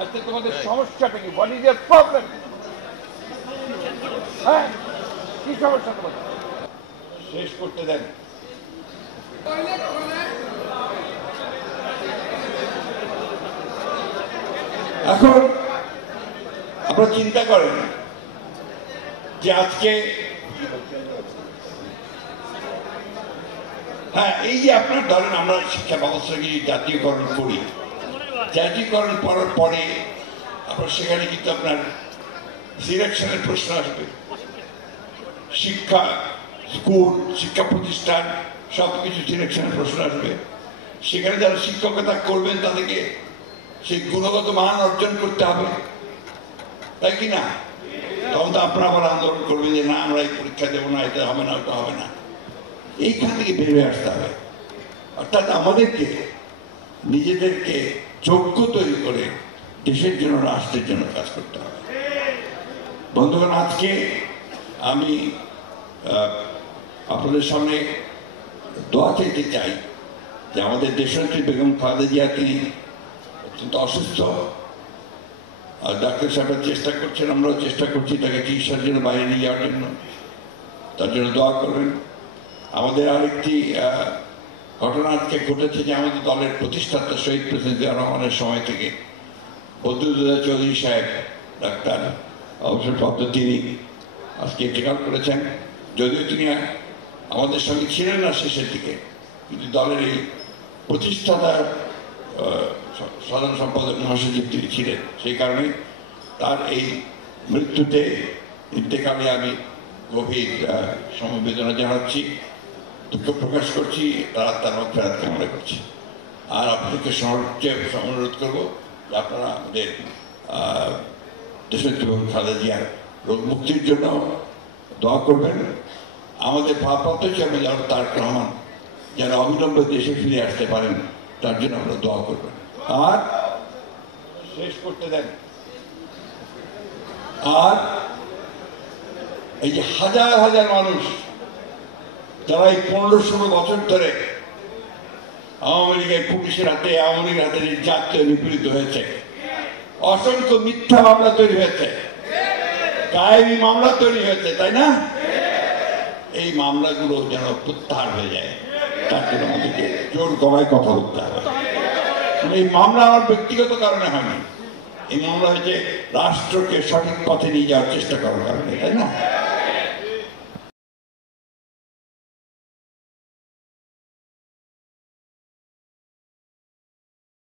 আচ্ছা তোমাদের সমস্যাটা কি? What is year problem? হ্যাঁ, কি সমস্যা তোমাদের? শেষ করতে দেন। এখন আপনারা চিন্তা করেন যে আজকে হ্যাঁ এই যে আপনার ধরেন আমরা শিক্ষা ব্যবস্থাকে জাতীয়করণ করি, জাতীয়করণ করার পরে আপনার সেখানে কিন্তু আপনার সিলেকশনের প্রশ্ন আসবে। শিক্ষা স্কুল শিক্ষা প্রতিষ্ঠান সবকিছু সিলেকশনের প্রশ্ন আসবে। সেখানে যারা শিক্ষকতা করবেন তাদেরকে সেই গুণগত মান অর্জন করতে হবে, তাই কি না? তখন তো আপনারা আবার আন্দোলন করবেন যে না আমরা এই পরীক্ষা দেবো না, এটা হবে না, ওটা হবে না। এইখান থেকে বেরিয়ে আসতে হবে। অর্থাৎ আমাদেরকে নিজেদেরকে যোগ্য তৈরি করে দেশের জন্য রাষ্ট্রের জন্য কাজ করতে হবে। বন্ধুগণ, আজকে আমি আপনাদের সামনে দোয়া চাইতে চাই যে আমাদের দেশনেত্রী বেগম খালেদা জিয়া তিনি অত্যন্ত অসুস্থ। ডাক্তার সাহেবরা চেষ্টা করছেন, আমরাও চেষ্টা করছি তাকে চিকিৎসার জন্য বাইরে নিয়ে যাওয়ার জন্য। তার জন্য দোয়া করবেন। আমাদের আরেকটি ঘটনা আজকে ঘটেছে যে আমাদের দলের প্রতিষ্ঠাতা শহীদ প্রেসিডেন্ট জিয়া রহমানের সময় থেকে বদরুদ্দোজা চৌধুরী সাহেব ডাক্তার অবসরপ্রাপ্ত তিনি আজকে ইন্তেকাল করেছেন। যদিও তিনি আমাদের সঙ্গে ছিলেন না শেষের দিকে, কিন্তু দলের এই প্রতিষ্ঠাতার সাধারণ সম্পাদক মহাসচিব তিনি ছিলেন। সেই কারণে তার এই মৃত্যুতে ইন্তেকালে আমি গভীর সমবেদনা জানাচ্ছি, দুঃখ প্রকাশ করছি, তার ফেরাত কামনা করছি। আর আপনাদেরকে অনুরোধ করবো যে আপনারা আমাদের দেশনেত্রী বেগম খালেদা জিয়ার রোগ মুক্তির জন্য দোয়া করবেন। আমাদের ভারপ্রাপ্ত চেয়ারম্যান তারেক রহমান যেন অবিলম্বে দেশে ফিরে আসতে পারেন তার জন্য আমরা দোয়া করবেন। আর শেষ করতে দেন। আর এই যে হাজার হাজার মানুষ যারা এই 15-16 বছর ধরে আওয়ামী লীগের পুলিশের হাতে, আওয়ামী লীগের হাতে নির্যাতিত নিপীড়িত হয়েছে, অসংখ্য মিথ্যা মামলা তৈরি হয়েছে, গায়েবী মামলা তৈরি হয়েছে, তাই না? এই মামলাগুলো যেন প্রত্যাহার হয়ে যায় তার জন্য আমাদেরকে জোর গলায় কথা বলতে হবে। এই মামলা আমার ব্যক্তিগত কারণে হয়নি, এই মামলা হয়েছে রাষ্ট্রকে সঠিক পথে নিয়ে যাওয়ার চেষ্টা করার কারণে, তাই না?